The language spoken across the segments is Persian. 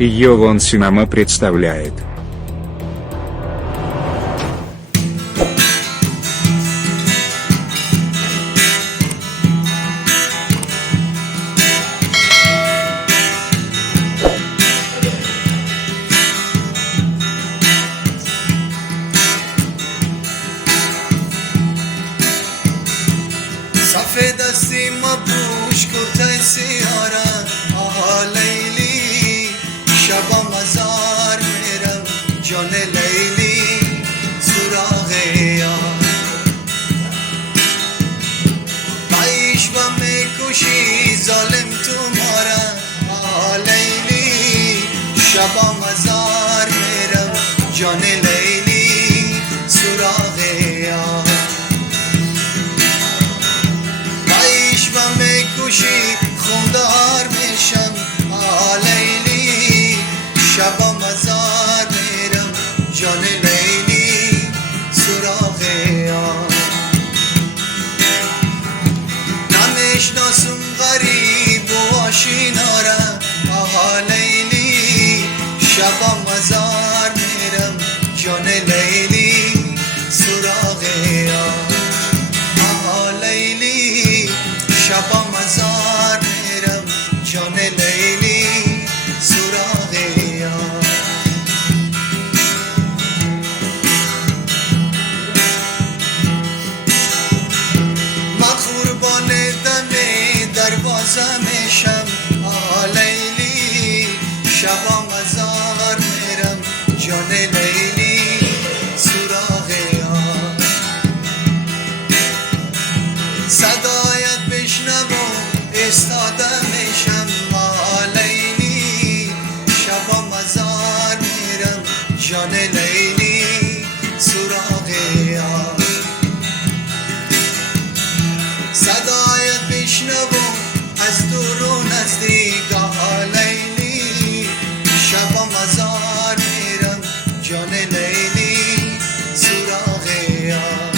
Йовон Синема представляет. سفید استیم و پوش کرتای سیاره آها لیلی شبا مزار میرم جان لیلی سراغ یار بعیش و میکشی ظالم تو مارا آها لیلی شبا مزار میرم جان لیلی سراغ یار و میکشی خوندار میشم لیلی شبا مزار میرم جان لیلی سراغ یار نمیشناسم غریب و آشینا را لیلی شبا مزار میرم جان لیلی سراغ یار شبا مزار میرم جان لیلی سراغ یار من قربان دم دروازه میشم لیلی شبا مزار میرم جان لیلی سراغ یار صدایت بشنوم استاده میشم لیلی شبا مزار میرم جان لیلی سراغ یار صدایت بشنوم از دور و نزدیک لیلی شبا مزار میرم جان لیلی سراغ یار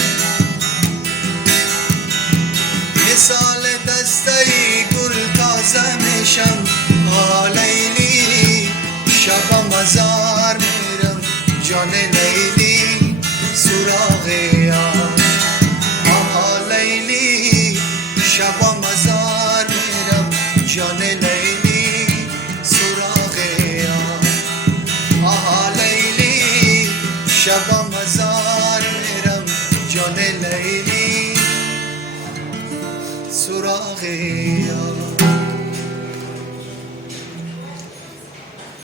مثال دسته گل تازه میشم لیلی شبا مزار میرم جان لیلی سراغ یار لیلی شبا مزار میرم جان لیلی سراغ یار لیلی شبا مزار میرم جان لیلی سراغ